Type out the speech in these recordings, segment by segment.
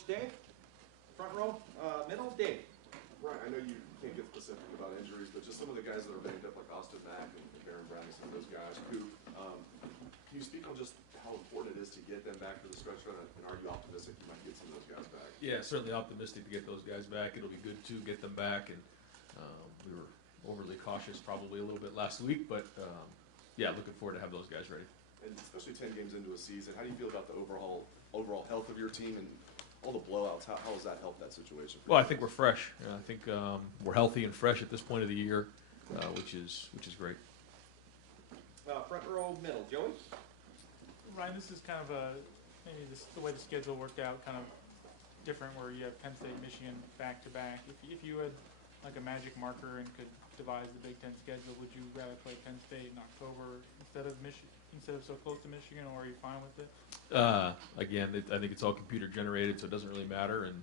Coach Dave. Front row, middle, Dave. Right, I know you can't get specific about injuries, but just some of the guys that are banged up, like Austin Mack and Baron Brown, and some of those guys, can you speak on just how important it is to get them back for the stretch run, and are you optimistic you might get some of those guys back? Yeah, certainly optimistic to get those guys back. It'll be good to get them back, and we were overly cautious probably a little bit last week, but yeah, looking forward to have those guys ready. And especially 10 games into a season, how do you feel about the overall health of your team and all the blowouts? How has that helped that situation? Well, I think we're fresh. I think we're healthy and fresh at this point of the year, which is great. Front row, middle, Joey. Ryan, this is kind of maybe the way the schedule worked out, kind of different, where you have Penn State, Michigan back to back. If you had like a magic marker and could devise the Big Ten schedule, would you rather play Penn State in October instead of so close to Michigan, or are you fine with it? Again, I think it's all computer generated, so it doesn't really matter. And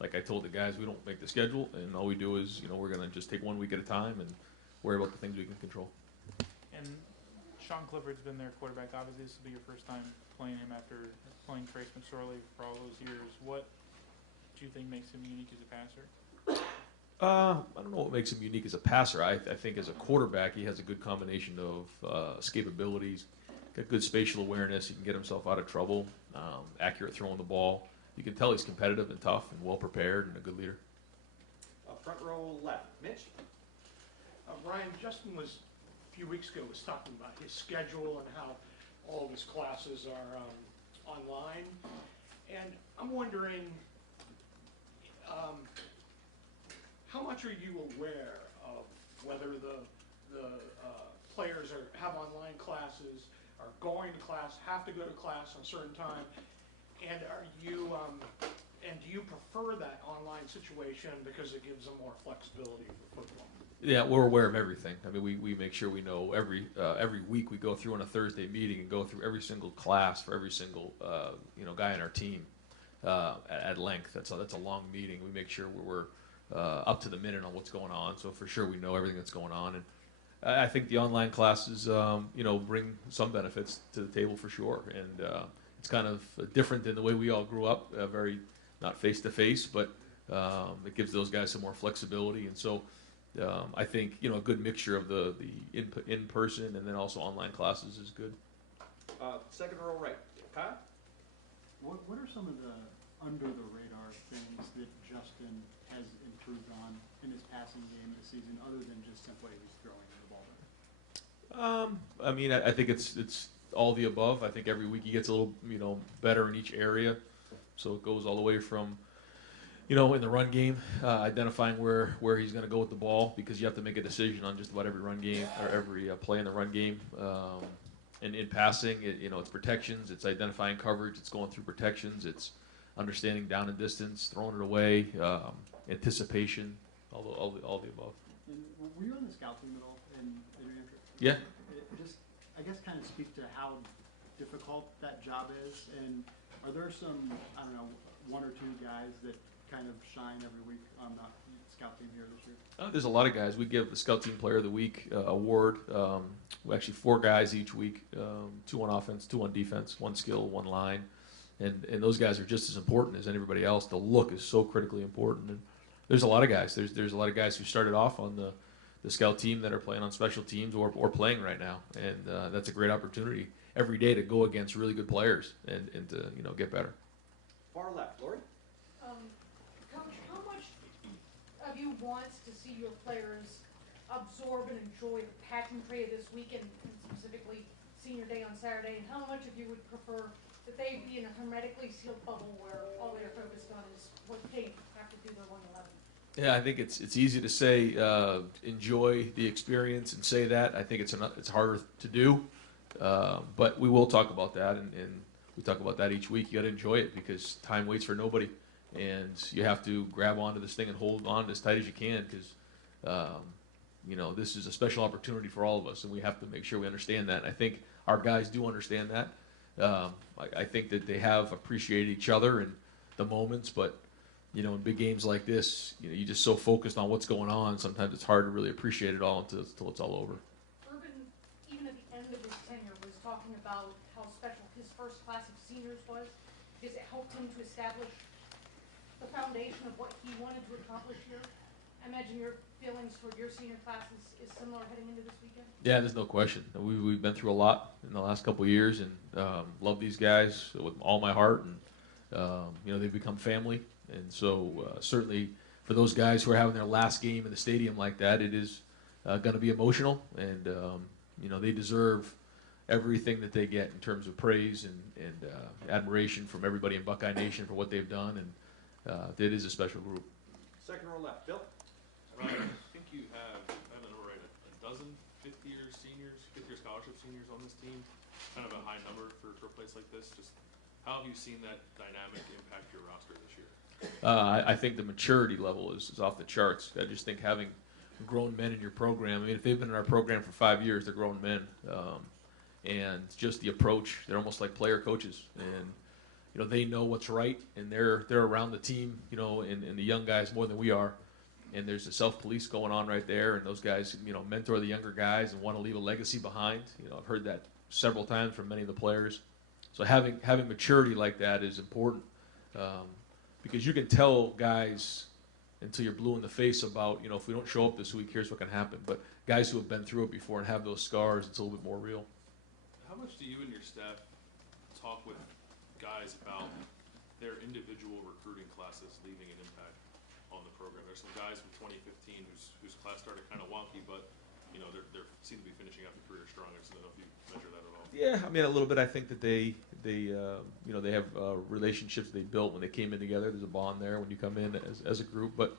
like I told the guys, we don't make the schedule, and all we do is, we're going to just take 1 week at a time and worry about the things we can control. And Sean Clifford's been their quarterback. Obviously, this will be your first time playing him after playing Trace McSorley for all those years. What do you think makes him unique as a passer? I don't know what makes him unique as a passer. I think as a quarterback, he has a good combination of escapabilities, got good spatial awareness. He can get himself out of trouble, accurate throwing the ball. You can tell he's competitive and tough and well prepared and a good leader. Front row left, Mitch. Ryan, Justin was a few weeks ago was talking about his schedule and how all of his classes are online, and I'm wondering how much are you aware of whether the players have online classes, are going to class, have to go to class on a certain time, and do you prefer that online situation because it gives them more flexibility for football? Yeah, we're aware of everything. I mean, we make sure we know every week we go through on a Thursday meeting and go through every single class for every single guy in our team at length. That's a long meeting. We make sure we're up to the minute on what's going on. So for sure we know everything that's going on. And I think the online classes bring some benefits to the table for sure. And it's kind of different than the way we all grew up. Very not face to face, but it gives those guys some more flexibility. And so. I think a good mixture of the in person and then also online classes is good. Second row right, Kyle. What are some of the under the radar things that Justin has improved on in his passing game this season, other than just simply he's throwing the ball better? I mean, I think it's all the above. I think every week he gets a little better in each area. So it goes all the way from in the run game, identifying where he's going to go with the ball, because you have to make a decision on just about every run game or every play in the run game. And in passing, it's protections, it's identifying coverage, it's going through protections, it's understanding down and distance, throwing it away, anticipation, all the above. And were you on the scout team at all in New Hampshire? Yeah. It just, I guess, kind of speak to how difficult that job is. And are there some, I don't know, one or two guys that kind of shine every week on the scout team here this year? There's a lot of guys. We give the Scout Team Player of the Week award. We actually 4 guys each week, 2 on offense, 2 on defense, 1 skill, 1 line. And those guys are just as important as anybody else. The look is so critically important. And there's a lot of guys. There's a lot of guys who started off on the scout team that are playing on special teams or playing right now. And that's a great opportunity every day to go against really good players and to get better. Far left, Lori. Coach, how much of you wants to see your players absorb and enjoy the pageant trade this weekend, and specifically senior day on Saturday, and how much of you would prefer that they be in a hermetically sealed bubble where all they're focused on is what they have to do their 111? Yeah, I think it's easy to say enjoy the experience and say that. I think it's harder to do, but we will talk about that, and we talk about that each week. You got to enjoy it because time waits for nobody. And you have to grab onto this thing and hold on as tight as you can because, this is a special opportunity for all of us, and we have to make sure we understand that. And I think our guys do understand that. I think that they have appreciated each other and the moments, but, in big games like this, you're just so focused on what's going on, sometimes it's hard to really appreciate it all until it's all over. Urban, even at the end of his tenure, was talking about how special his first class of seniors was. because it helped him to establish the foundation of what he wanted to accomplish here? I imagine your feelings toward your senior class is similar heading into this weekend? Yeah, there's no question. We've been through a lot in the last couple of years, and love these guys with all my heart. And they've become family, and so certainly for those guys who are having their last game in the stadium like that, it is going to be emotional, and they deserve everything that they get in terms of praise and admiration from everybody in Buckeye Nation for what they've done, and it is a special group. Second row left, Bill. Ryan, I think you have, I don't know, right, a dozen fifth-year scholarship seniors on this team. Kind of a high number for a place like this. Just how have you seen that dynamic impact your roster this year? I think the maturity level is off the charts. I just think having grown men in your program, I mean, if they've been in our program for 5 years, they're grown men. And just the approach, they're almost like player coaches. And, they know what's right, and they're around the team, and the young guys more than we are. And there's a self-police going on right there, and those guys, mentor the younger guys and want to leave a legacy behind. I've heard that several times from many of the players. So having maturity like that is important, because you can tell guys until you're blue in the face about, if we don't show up this week, here's what can happen. But guys who have been through it before and have those scars, it's a little bit more real. How much do you and your staff talk with guys about their individual recruiting classes leaving an impact on the program? There's some guys from 2015 whose class started kind of wonky, but they seem to be finishing out the career strong. I just don't know if you measure that at all. Yeah, I mean, a little bit. I think that they have relationships they built when they came in together. There's a bond there when you come in as a group, but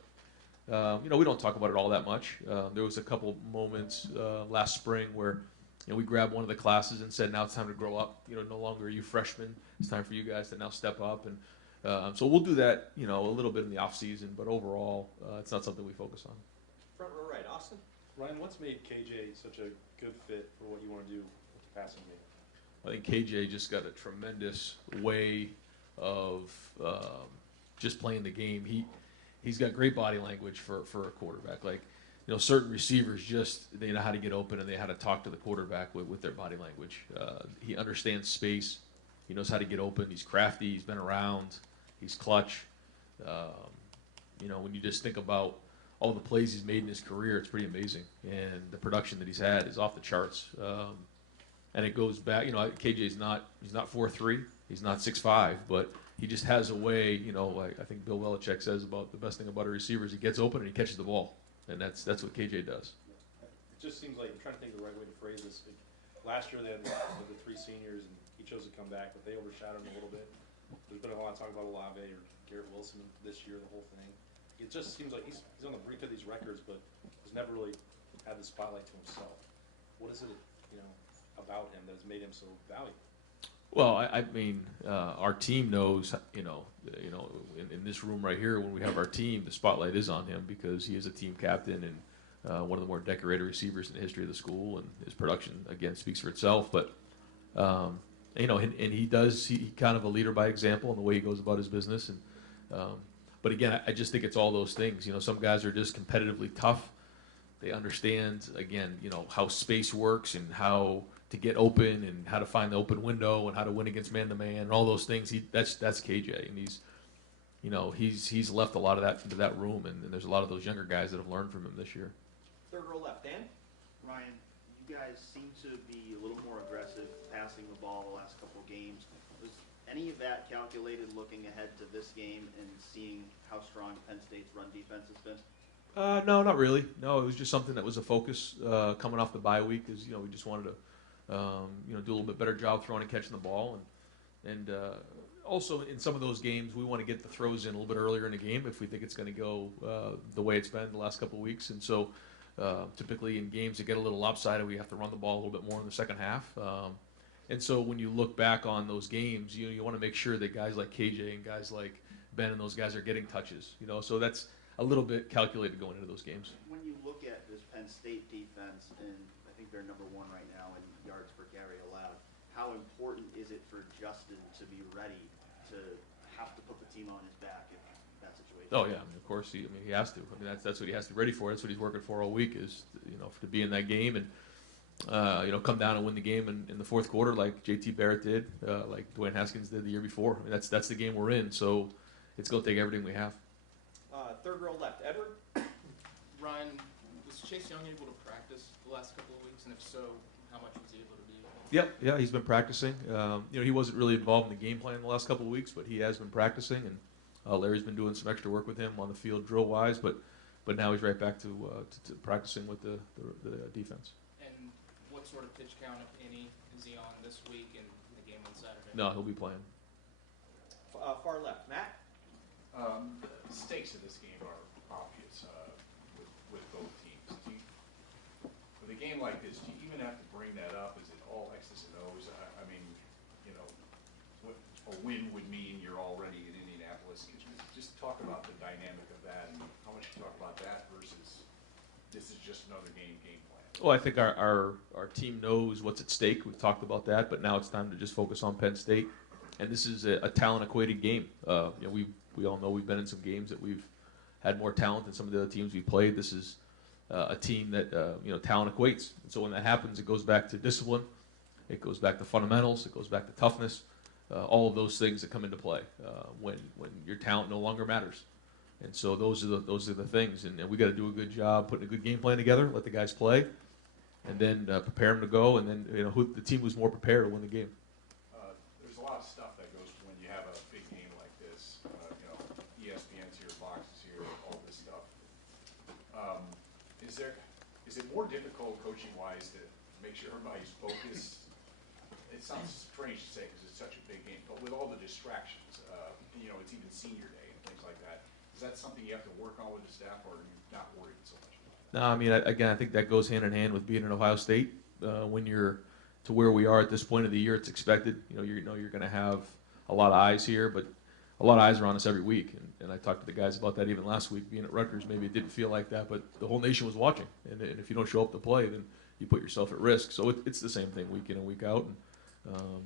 we don't talk about it all that much. There was a couple moments last spring where we grabbed one of the classes and said, now it's time to grow up. No longer are you freshmen. It's time for you guys to now step up. And so we'll do that, a little bit in the off season, but overall, it's not something we focus on. Front row right, Austin. Ryan, what's made KJ such a good fit for what you want to do with the passing game? I think KJ just got a tremendous way of just playing the game. He's got great body language for a quarterback. Like, certain receivers they know how to get open and they know how to talk to the quarterback with their body language. He understands space. He knows how to get open. He's crafty. He's been around. He's clutch. When you just think about all the plays he's made in his career, it's pretty amazing. And the production that he's had is off the charts. And it goes back, KJ's he's not 4'3", he's not 6'5", but he just has a way, like I think Bill Belichick says about the best thing about a receiver is he gets open and he catches the ball. And that's what KJ does. It just seems like, I'm trying to think of the right way to phrase this. Last year they had the three seniors and he chose to come back, but they overshadowed him a little bit. There's been a lot of talk about Olave or Garrett Wilson this year, the whole thing. It just seems like he's on the brink of these records, but has never really had the spotlight to himself. What is it, about him that has made him so valuable? Well, I mean, our team knows, in this room right here, when we have our team, the spotlight is on him because he is a team captain and one of the more decorated receivers in the history of the school, and his production, again, speaks for itself. But, and he kind of a leader by example in the way he goes about his business. And but again, I just think it's all those things. Some guys are just competitively tough. They understand, again, how space works and how to get open and how to find the open window and how to win against man-to-man and all those things. That's KJ, and he's left a lot of that into that room, and there's a lot of those younger guys that have learned from him this year. Third row left, Dan. Ryan, you guys seem to be a little more aggressive passing the ball the last couple of games. Was any of that calculated looking ahead to this game and seeing how strong Penn State's run defense has been? No, not really. No, it was just something that was a focus coming off the bye week. Is we just wanted to do a little bit better job throwing and catching the ball, and also in some of those games we want to get the throws in a little bit earlier in the game if we think it's going to go the way it's been the last couple of weeks. And so typically in games that get a little lopsided, we have to run the ball a little bit more in the second half. And so when you look back on those games, you want to make sure that guys like KJ and guys like Ben and those guys are getting touches. So that's a little bit calculated going into those games. When you look at this Penn State defense, and I think they're number one right now in yards per carry allowed, how important is it for Justin to be ready to have to put the team on his back in that situation? Oh yeah, of course he has to. That's what he has to be ready for. That's what he's working for all week is to be in that game. And come down and win the game in the fourth quarter like JT Barrett did, like Dwayne Haskins did the year before. I mean, that's the game we're in. So it's going to take everything we have. Third row left, Edward. Ryan, was Chase Young able to practice the last couple of weeks, and if so, how much was he able to do? Yep, yeah, he's been practicing. He wasn't really involved in the game plan the last couple of weeks, but he has been practicing, and Larry's been doing some extra work with him on the field drill wise. But now he's right back to practicing with the defense. And what sort of pitch count, if any, is he on this week and the game on Saturday? No, he'll be playing. Far left, Matt. The stakes of this game are obvious with both teams. With a game like this, do you even have to bring that up? Is it all X's and O's? I mean, what a win would mean you're already in Indianapolis. Could you just talk about the dynamic of that and how much you talk about that versus this is just another game plan? Well, I think our team knows what's at stake. We've talked about that, but now it's time to just focus on Penn State. And this is a talent-equated game. We all know we've been in some games that we've had more talent than some of the other teams we've played. This is a team that talent equates. And so when that happens, it goes back to discipline, it goes back to fundamentals, it goes back to toughness, all of those things that come into play when your talent no longer matters. And so those are the things. And we got to do a good job putting a good game plan together, let the guys play, and then prepare them to go. And then the team who's more prepared will win the game. There's a lot of stuff that goes when you have a big game like this. ESPN's here, Fox is here, all this stuff. Is it more difficult coaching-wise to make sure everybody's focused? It sounds strange to say because it's such a big game, but with all the distractions, it's even senior day and things like that. Is that something you have to work on with the staff, or are you not worried so much about that? No, I mean, again, I think that goes hand in hand with being in Ohio State. When you're to where we are at this point of the year, it's expected. You're going to have a lot of eyes here, but a lot of eyes are on us every week. And I talked to the guys about that even last week. Being at Rutgers, maybe it didn't feel like that, but the whole nation was watching. And if you don't show up to play, then you put yourself at risk. So it's the same thing week in and week out. And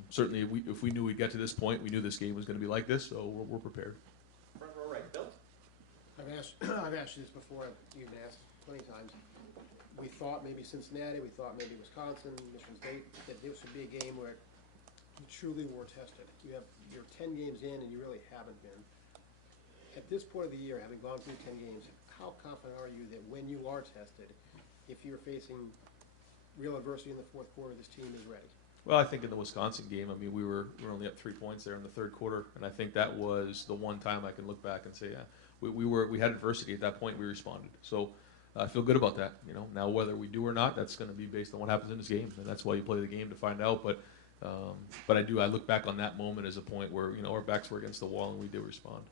certainly, if we knew we'd get to this point, we knew this game was going to be like this, so we're prepared. Front row right, Bill. I've asked you this before. You've been asked plenty of times. We thought maybe Cincinnati, we thought maybe Wisconsin, Michigan State, that this would be a game where you truly were tested. You're 10 games in and you really haven't been. At this point of the year, having gone through 10 games, how confident are you that when you are tested, if you're facing real adversity in the fourth quarter, this team is ready? Well, I think in the Wisconsin game, I mean, we were only up 3 points there in the third quarter, and I think that was the one time I can look back and say, yeah, we had adversity at that point. We responded. So I feel good about that. Now whether we do or not, that's going to be based on what happens in this game, and that's why you play the game to find out. But I look back on that moment as a point where our backs were against the wall and we did respond.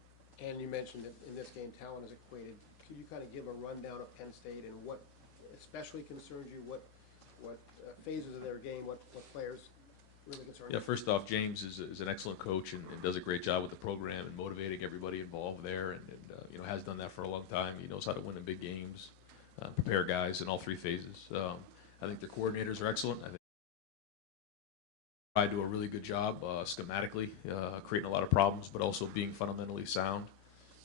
And you mentioned that in this game, talent is equated. Could you kind of give a rundown of Penn State and what especially concerns you? What phases of their game? What players really concern you? Yeah, first off, James is an excellent coach and does a great job with the program and motivating everybody involved there, and has done that for a long time. He knows how to win in big games, prepare guys in all three phases. I think their coordinators are excellent. I think I do a really good job schematically, creating a lot of problems, but also being fundamentally sound.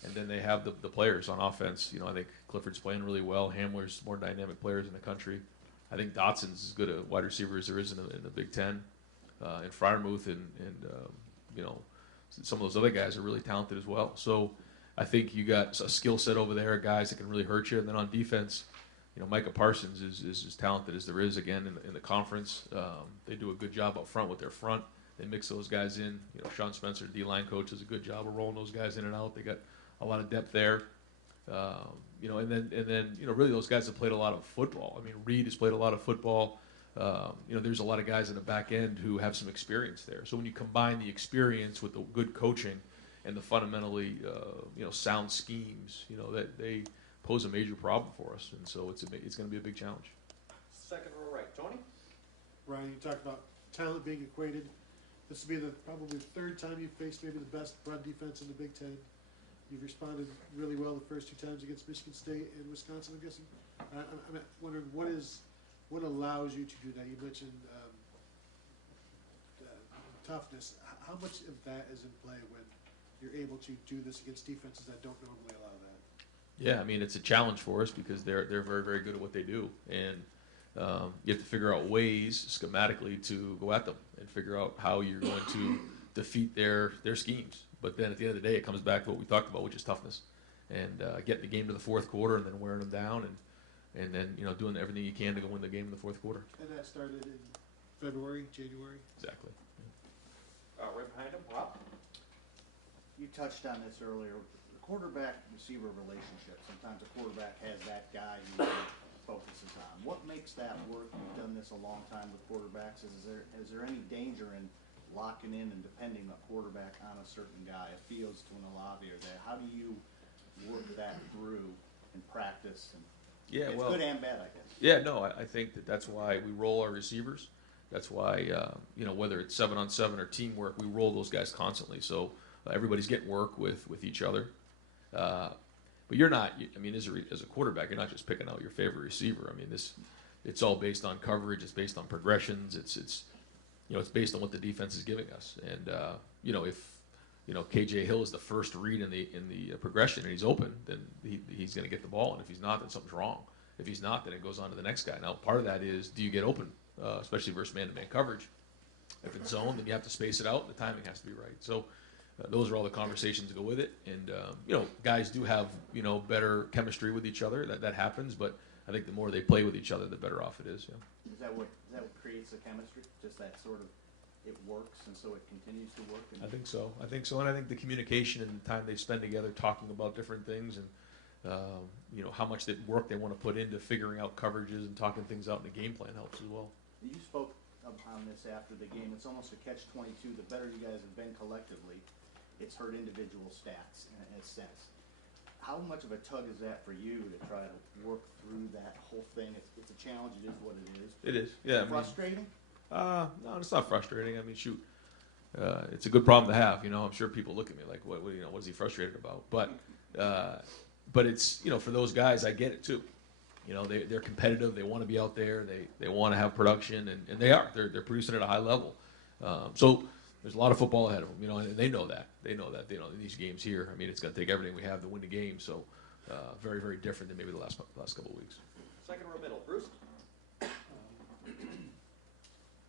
And then they have the players on offense. I think Clifford's playing really well. Hamler's more dynamic players in the country. I think Dotson's as good a wide receiver as there is in the Big Ten. And Freiermuth and some of those other guys are really talented as well. So I think you got a skill set over there, guys that can really hurt you. And then on defense, Micah Parsons is as talented as there is, again, in the conference. They do a good job up front with their front. They mix those guys in. Sean Spencer, D-line coach, does a good job of rolling those guys in and out. They got a lot of depth there. And then really those guys have played a lot of football. I mean, Reed has played a lot of football. There's a lot of guys in the back end who have some experience there. So when you combine the experience with the good coaching and the fundamentally, sound schemes, that they pose a major problem for us. And so it's going to be a big challenge. Second row right, Tony. Ryan, you talked about talent being equated. This will be probably the third time you've faced maybe the best run defense in the Big Ten. You've responded really well the first two times against Michigan State and Wisconsin, I'm guessing. I'm wondering what allows you to do that. You mentioned toughness. How much of that is in play when you're able to do this against defenses that don't normally allow that? Yeah, I mean, it's a challenge for us because they're very, very good at what they do. And You have to figure out ways schematically to go at them and figure out how you're going to defeat their schemes. But then at the end of the day, it comes back to what we talked about, which is toughness, and getting the game to the fourth quarter and then wearing them down, and then doing everything you can to go win the game in the fourth quarter. And that started in February, January. Exactly. Right behind him, Rob. You touched on this earlier, the quarterback-receiver relationship. Sometimes a quarterback has that guy who he focuses on. What makes that work? You've done this a long time with quarterbacks. Is there any danger in locking in and depending a quarterback on a certain guy, a Fields to an Olave or that? How do you work that through in practice? And Yeah, it's well, good and bad, I guess. Yeah, no, I think that's why we roll our receivers. That's why, whether it's 7-on-7 or teamwork, we roll those guys constantly. So everybody's getting work with each other. But you're not, as a quarterback, you're not just picking out your favorite receiver. I mean, it's all based on coverage. It's based on progressions. It's based on what the defense is giving us. And, if KJ Hill is the first read in the progression and he's open, then he's going to get the ball. And if he's not, then something's wrong. If he's not, then it goes on to the next guy. Now, part of that is, do you get open, especially versus man-to-man coverage? If it's zone, then you have to space it out. The timing has to be right. So those are all the conversations that go with it. And, guys do have, better chemistry with each other. That happens. But I think the more they play with each other, the better off it is. Yeah. Is that what creates the chemistry? Just that sort of, it works and so it continues to work? I think so. And I think the communication and the time they spend together talking about different things and, how much work they want to put into figuring out coverages and talking things out in the game plan helps as well. You spoke on this after the game. It's almost a catch-22. The better you guys have been collectively, it's hurt individual stats in a sense. How much of a tug is that for you to try to work through that whole thing? It's a challenge. It is what it is. It is. Yeah. Frustrating? No, it's not frustrating. I mean, shoot, it's a good problem to have. I'm sure people look at me like, what is he frustrated about? But it's, for those guys, I get it too. They're competitive. They want to be out there. They want to have production, and they are. They're producing at a high level. So there's a lot of football ahead of them, and they know that. They know that. In these games here, I mean, it's going to take everything we have to win the game. So very, very different than maybe the last couple of weeks. Second row middle, Bruce.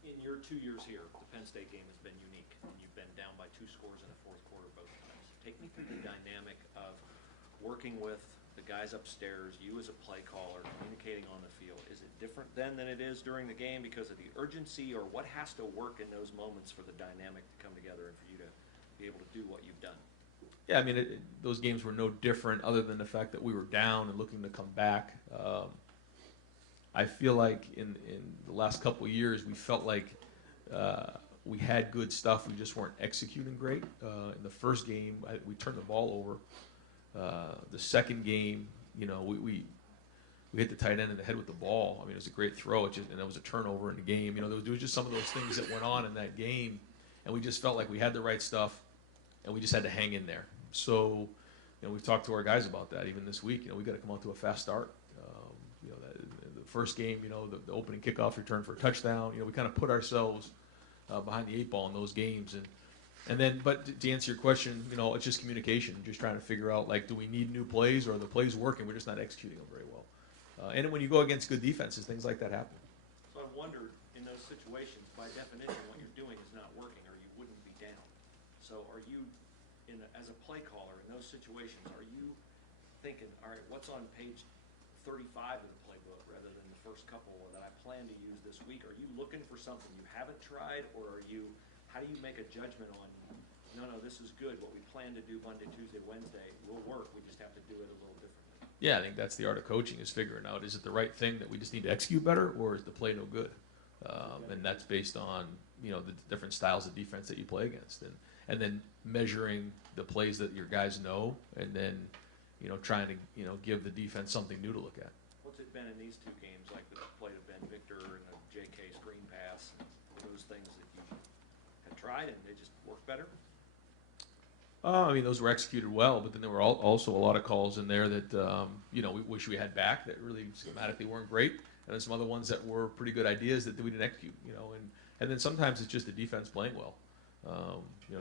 In your 2 years here, the Penn State game has been unique, and you've been down by 2 scores in the fourth quarter both times. Take me through the dynamic of working with the guys upstairs, you as a play caller, communicating on the field. Is it different then than it is during the game because of the urgency, or what has to work in those moments for the dynamic to come together and for you to be able to do what you've done? Yeah, I mean, those games were no different other than the fact that we were down and looking to come back. I feel like in the last couple of years, we felt like we had good stuff. We just weren't executing great. In the first game, we turned the ball over. The second game, we hit the tight end in the head with the ball. I mean, it was a great throw, and it was a turnover in the game. There was just some of those things that went on in that game, and we just felt like we had the right stuff, and we just had to hang in there. So, we've talked to our guys about that even this week. We got to come out to a fast start. The first game, the opening kickoff return for a touchdown. We kind of put ourselves behind the 8 ball in those games, and then, but to answer your question, it's just communication, just trying to figure out, like, do we need new plays, or are the plays working? We're just not executing them very well. And when you go against good defenses, things like that happen. So I wondered, in those situations, by definition, what you're doing is not working, or you wouldn't be down. So are you, as a play caller in those situations, are you thinking, all right, what's on page 35 of the playbook rather than the first couple that I plan to use this week? Are you looking for something you haven't tried, or how do you make a judgment on, no, this is good, what we plan to do Monday, Tuesday, Wednesday will work, we just have to do it a little differently? Yeah, I think that's the art of coaching, is figuring out, is it the right thing that we just need to execute better, or is the play no good? And that's based on, the different styles of defense that you play against, and then measuring the plays that your guys know, and then, trying to, give the defense something new to look at. What's it been in these 2 games, like the play to Ben Victor and the JK screen pass, and those things that you have tried and they just work better? Those were executed well, but then there were also a lot of calls in there that, we wish we had back, that really schematically weren't great, and then some other ones that were pretty good ideas that we didn't execute, and then sometimes it's just the defense playing well.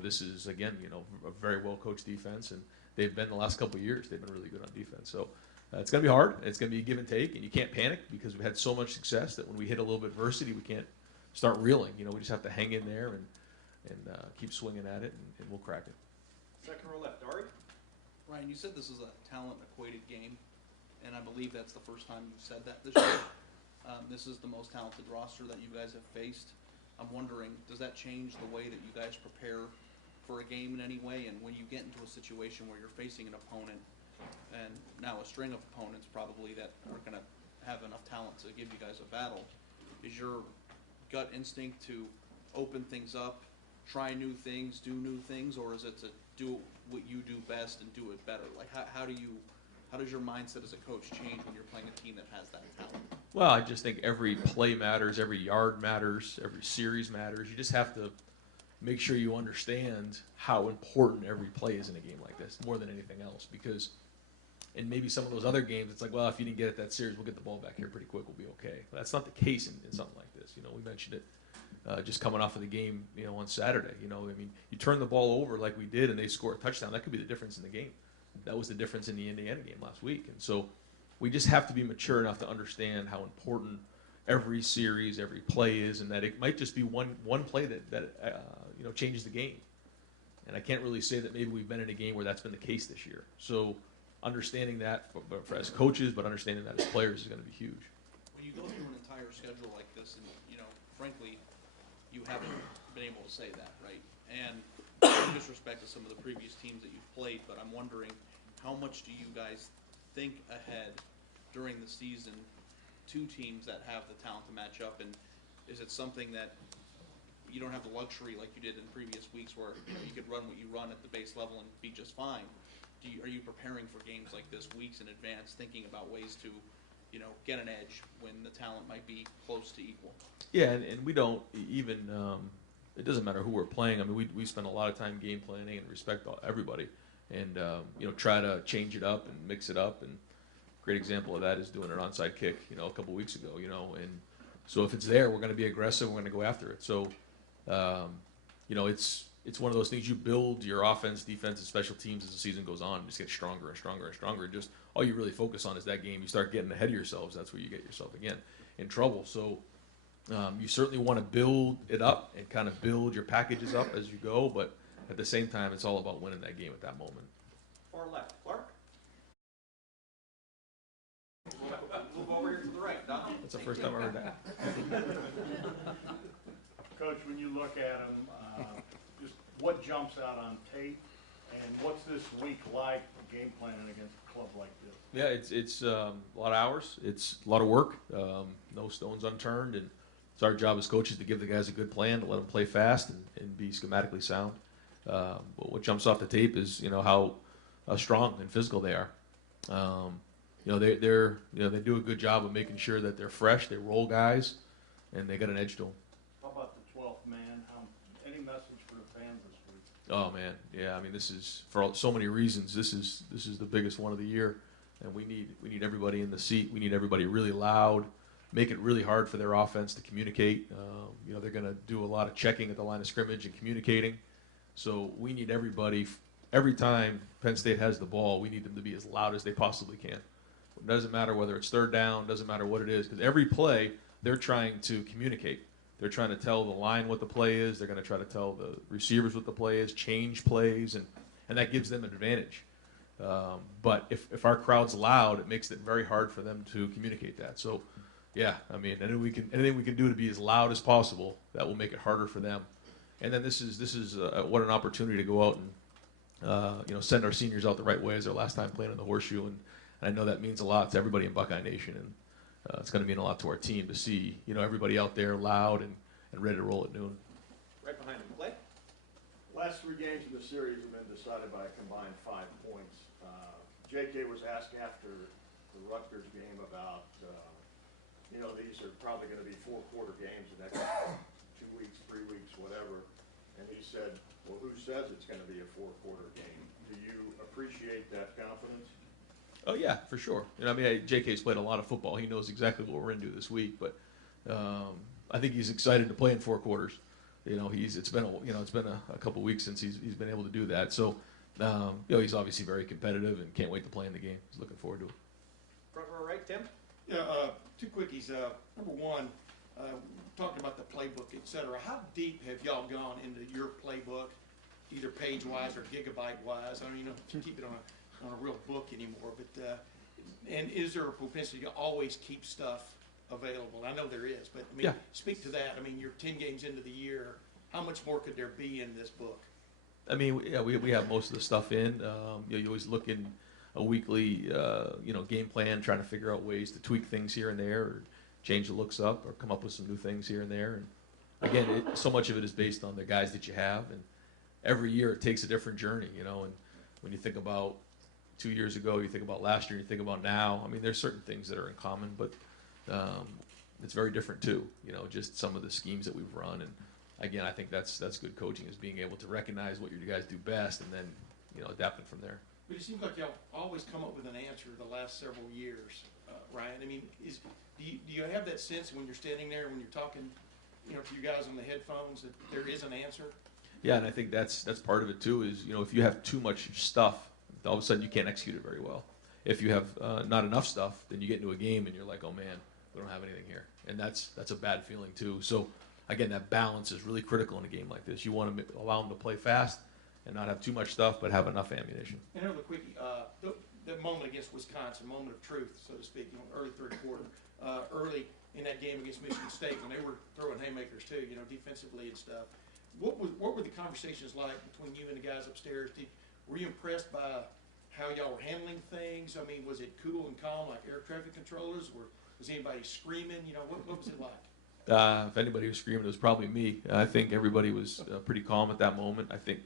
This is, again, a very well-coached defense, and they've been the last couple of years, they've been really good on defense. So It's going to be hard. It's going to be give and take, and you can't panic because we've had so much success that when we hit a little bit of adversity, we can't start reeling. We just have to hang in there and keep swinging at it, and we'll crack it. Second row left, Ari. Ryan, you said this is a talent-equated game, and I believe that's the first time you've said that this year. This is the most talented roster that you guys have faced. I'm wondering, does that change the way that you guys prepare for a game in any way? And when you get into a situation where you're facing an opponent, and now a string of opponents probably that are going to have enough talent to give you guys a battle, is your gut instinct to open things up, try new things, do new things, or is it to do what you do best and do it better? Like, how does your mindset as a coach change when you're playing a team that has that talent? Well, I just think every play matters, every yard matters, every series matters. You just have to make sure you understand how important every play is in a game like this, more than anything else. Because in maybe some of those other games, it's like, well, if you didn't get it that series, we'll get the ball back here pretty quick, we'll be okay. But that's not the case in something like this. We mentioned it just coming off of the game, on Saturday. You turn the ball over like we did and they score a touchdown, that could be the difference in the game. That was the difference in the Indiana game last week. And so we just have to be mature enough to understand how important every series, every play is, and that it might just be one play that changes the game. And I can't really say that maybe we've been in a game where that's been the case this year. So understanding that for as coaches, but understanding that as players is going to be huge. When you go through an entire schedule like this, and frankly, you haven't been able to say that, right? And no disrespect to some of the previous teams that you've played, but I'm wondering, how much do you guys think ahead during the season to teams that have the talent to match up? And is it something that you don't have the luxury like you did in previous weeks where you could run what you run at the base level and be just fine? Are you preparing for games like this weeks in advance, thinking about ways to get an edge when the talent might be close to equal? Yeah, and we don't even it doesn't matter who we're playing. I mean, we spend a lot of time game planning and respect everybody, and try to change it up and mix it up. And a great example of that is doing an onside kick, a couple weeks ago. And so if it's there, we're going to be aggressive. We're going to go after it. So, it's one of those things. You build your offense, defense, and special teams as the season goes on. You just get stronger and stronger and stronger. Just all you really focus on is that game. You start getting ahead of yourselves. That's where you get yourself again in trouble. So. You certainly want to build it up and kind of build your packages up as you go, but at the same time, it's all about winning that game at that moment. Far left, Clark. Move over here to the right, Don. That's the first time I heard that. Coach, when you look at them, just what jumps out on tape, and what's this week like game planning against a club like this? Yeah, it's a lot of hours. It's a lot of work. No stones unturned, and it's our job as coaches to give the guys a good plan, to let them play fast and be schematically sound. But what jumps off the tape is how strong and physical they are. They do a good job of making sure that they're fresh. They roll guys, and they got an edge to them. How about the 12th man? Any message for the fans this week? Oh man, yeah. I mean, this is for so many reasons. This is the biggest one of the year, and we need everybody in the seat. We need everybody really loud. Make it really hard for their offense to communicate. They're going to do a lot of checking at the line of scrimmage and communicating. So we need everybody. Every time Penn State has the ball, we need them to be as loud as they possibly can. It doesn't matter whether it's third down, doesn't matter what it is, because every play they're trying to communicate. They're trying to tell the line what the play is. They're going to try to tell the receivers what the play is, change plays, and that gives them an advantage. But if our crowd's loud, it makes it very hard for them to communicate that. So, yeah, I mean, anything we can do to be as loud as possible, that will make it harder for them. And then this is what an opportunity to go out and send our seniors out the right way as their last time playing in the Horseshoe, and I know that means a lot to everybody in Buckeye Nation, and it's going to mean a lot to our team to see everybody out there loud and ready to roll at noon. Right behind him, Clay. Last 3 games in the series have been decided by a combined 5 points. JK was asked after the Rutgers game about, these are probably going to be 4-quarter games the next 2 weeks, 3 weeks, whatever. And he said, well, who says it's going to be a 4-quarter game? Do you appreciate that confidence? Oh yeah, for sure. JK's played a lot of football. He knows exactly what we're into this week. But I think he's excited to play in 4 quarters. It's been a couple weeks since he's been able to do that. So he's obviously very competitive and can't wait to play in the game. He's looking forward to it. Front row right, Tim? Yeah, two quickies. Number one, talking about the playbook, et cetera. How deep have y'all gone into your playbook, either page-wise or gigabyte-wise? I don't even know if you keep it on a real book anymore, but and is there a propensity to always keep stuff available? I know there is, but I mean, Yeah. speak to that. I mean, you're 10 games into the year. How much more could there be in this book? I mean, yeah, we have most of the stuff in. You always look in a weekly, game plan, trying to figure out ways to tweak things here and there, or change the looks up, or come up with some new things here and there. And again, so much of it is based on the guys that you have, and every year it takes a different journey, And when you think about 2 years ago, you think about last year, you think about now. I mean, there's certain things that are in common, but it's very different too. Just some of the schemes that we've run, and again, I think that's good coaching, is being able to recognize what your guys do best, and then adapting from there. But it seems like y'all always come up with an answer the last several years, Ryan. I mean, do you have that sense when you're standing there, when you're talking, to you guys on the headphones, that there is an answer? Yeah, and I think that's part of it too. Is if you have too much stuff, all of a sudden you can't execute it very well. If you have not enough stuff, then you get into a game and you're like, oh man, we don't have anything here, and that's a bad feeling too. So again, that balance is really critical in a game like this. You want to allow them to play fast and not have too much stuff, but have enough ammunition. And another quickie, the moment against Wisconsin, moment of truth, so to speak, early third quarter, early in that game against Michigan State, when they were throwing haymakers too, defensively and stuff. What were the conversations like between you and the guys upstairs? Were you impressed by how y'all were handling things? I mean, was it cool and calm like air traffic controllers, or was anybody screaming? What was it like? If anybody was screaming, it was probably me. I think everybody was pretty calm at that moment. I think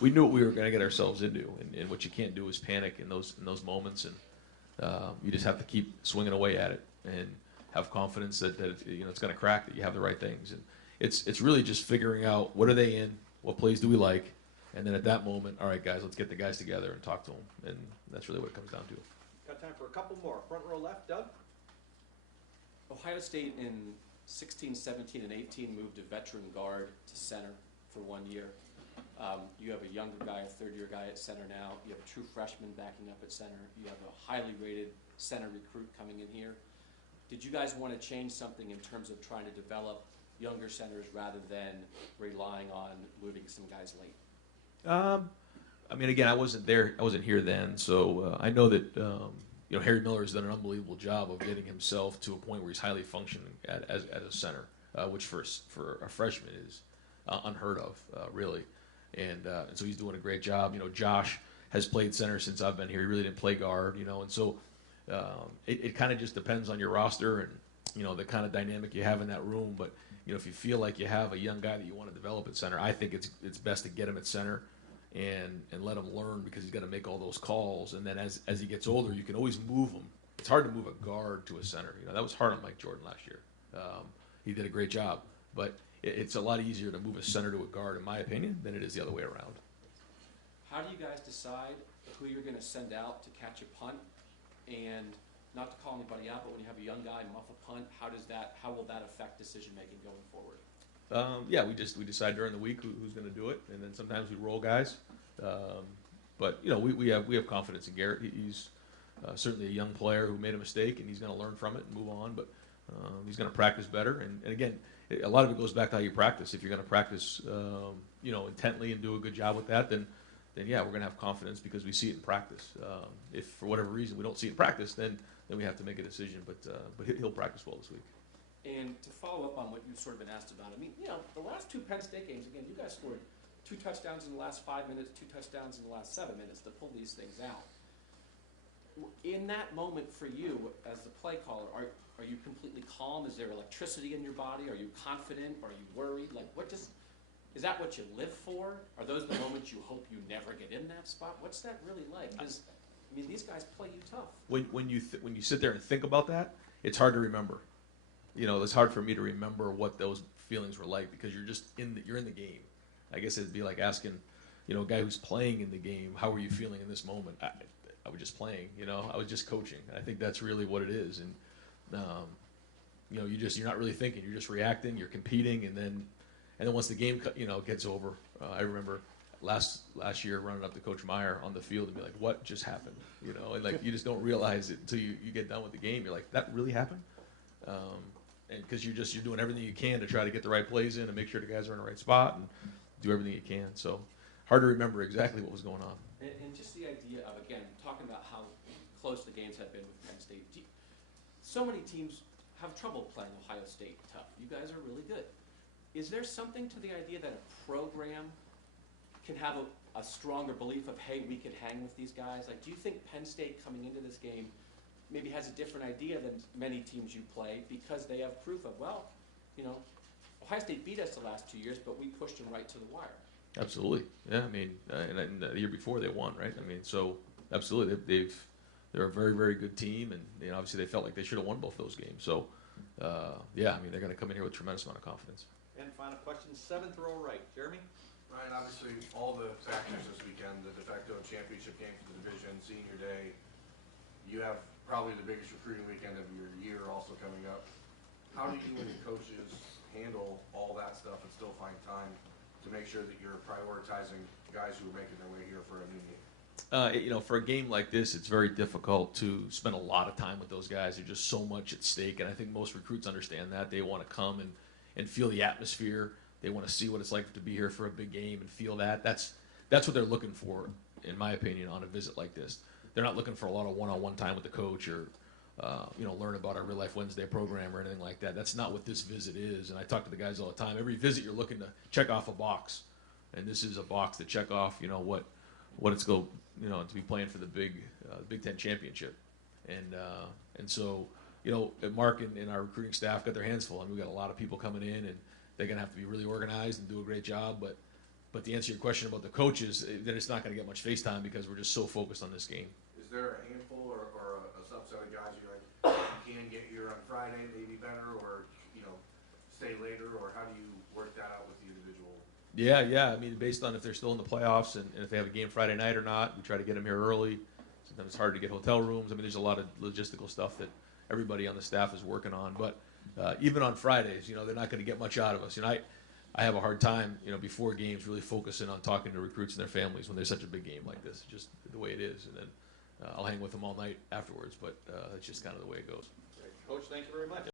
we knew what we were going to get ourselves into, and what you can't do is panic in those moments, and you just have to keep swinging away at it and have confidence that it's going to crack, that you have the right things, and it's really just figuring out what are they in, what plays do we like, and then at that moment, all right, guys, let's get the guys together and talk to them, and that's really what it comes down to. Got time for a couple more. Front row left, Doug? Ohio State in 16, 17, and 18 moved a veteran guard to center for 1 year. You have a younger guy, a third-year guy at center now. You have a true freshman backing up at center. You have a highly rated center recruit coming in here. Did you guys want to change something in terms of trying to develop younger centers rather than relying on moving some guys late? I mean, again, I wasn't there. I wasn't here then, so I know that Harry Miller has done an unbelievable job of getting himself to a point where he's highly functioning as a center, which for a freshman is unheard of, really. And so he's doing a great job. Josh has played center since I've been here. He really didn't play guard, and so it kind of just depends on your roster and the kind of dynamic you have in that room. But if you feel like you have a young guy that you want to develop at center, I think it's best to get him at center and let him learn, because he's got to make all those calls. And then as he gets older, you can always move him. It's hard to move a guard to a center. That was hard on Mike Jordan last year. He did a great job, but it's a lot easier to move a center to a guard, in my opinion, than it is the other way around. How do you guys decide who you're going to send out to catch a punt? And not to call anybody out, but when you have a young guy muff a punt, how will that affect decision making going forward? Yeah, we decide during the week who's going to do it, and then sometimes we roll guys. But we have confidence in Garrett. He's certainly a young player who made a mistake, and he's going to learn from it and move on. But he's going to practice better. And again, a lot of it goes back to how you practice. If you're going to practice, intently and do a good job with that, then yeah, we're going to have confidence because we see it in practice. If for whatever reason we don't see it in practice, then we have to make a decision. But he'll practice well this week. And to follow up on what you've sort of been asked about, I mean, the last two Penn State games, again, you guys scored 2 touchdowns in the last 5 minutes, 2 touchdowns in the last 7 minutes to pull these things out. In that moment for you, as the play caller, are you completely calm? Is there electricity in your body? Are you confident? Are you worried? Is that what you live for? Are those the moments you hope you never get in that spot? What's that really like? Because, I mean, these guys play you tough. When you sit there and think about that, it's hard to remember. It's hard for me to remember what those feelings were like, because you're just you're in the game. I guess it'd be like asking, a guy who's playing in the game, how are you feeling in this moment? I was just playing, I was just coaching. I think that's really what it is. And you're not really thinking, you're just reacting, you're competing, and then once the game gets over, I remember last year running up to Coach Meyer on the field and be like, what just happened? You know, and like you just don't realize it until you get done with the game. You're like, that really happened? And because you're doing everything you can to try to get the right plays in and make sure the guys are in the right spot and do everything you can. So hard to remember exactly what was going on. And just the idea of, again, talking about how close the games have been with Penn State. So many teams have trouble playing Ohio State tough. You guys are really good. Is there something to the idea that a program can have a stronger belief of, hey, we could hang with these guys? Like, do you think Penn State coming into this game maybe has a different idea than many teams you play because they have proof of, well, you know, Ohio State beat us the last 2 years, but we pushed them right to the wire? Absolutely. Yeah, I mean, and the year before they won, right? I mean, so absolutely, they're a very, very good team, and you know, obviously they felt like they should have won both those games. So, yeah, I mean, they're going to come in here with a tremendous amount of confidence. And final question, 7th row right, Jeremy. Ryan, obviously, all the factors this weekend, the de facto championship game for the division, senior day, you have probably the biggest recruiting weekend of your year also coming up. How do you and the coaches handle all that stuff and still find time to make sure that you're prioritizing guys who are making their way here for a new game? You know, for a game like this, it's very difficult to spend a lot of time with those guys. There's just so much at stake, and I think most recruits understand that. They want to come and feel the atmosphere. They want to see what it's like to be here for a big game and feel that. That's what they're looking for, in my opinion, on a visit like this. They're not looking for a lot of one-on-one time with the coach or, you know, learn about our Real Life Wednesday program or anything like that. That's not what this visit is. And I talk to the guys all the time. Every visit, you're looking to check off a box, and this is a box to check off. You know what it's go. You know, to be playing for the Big Ten championship, and so you know, Mark and our recruiting staff got their hands full. I mean, we got a lot of people coming in, and they're gonna have to be really organized and do a great job. But to answer your question about the coaches, then it's not gonna get much face time because we're just so focused on this game. Is there a handful or a subset of guys you're like, you can get here on Friday, maybe better, or you know, stay later, or how do you work that out with the individual? Yeah. I mean, based on if they're still in the playoffs and if they have a game Friday night or not, we try to get them here early. Sometimes it's hard to get hotel rooms. I mean, there's a lot of logistical stuff that everybody on the staff is working on. But even on Fridays, you know, they're not going to get much out of us. You know, I have a hard time, you know, before games really focusing on talking to recruits and their families when there's such a big game like this. It's just the way it is. And then I'll hang with them all night afterwards. But it's just kind of the way it goes. Coach, thank you very much.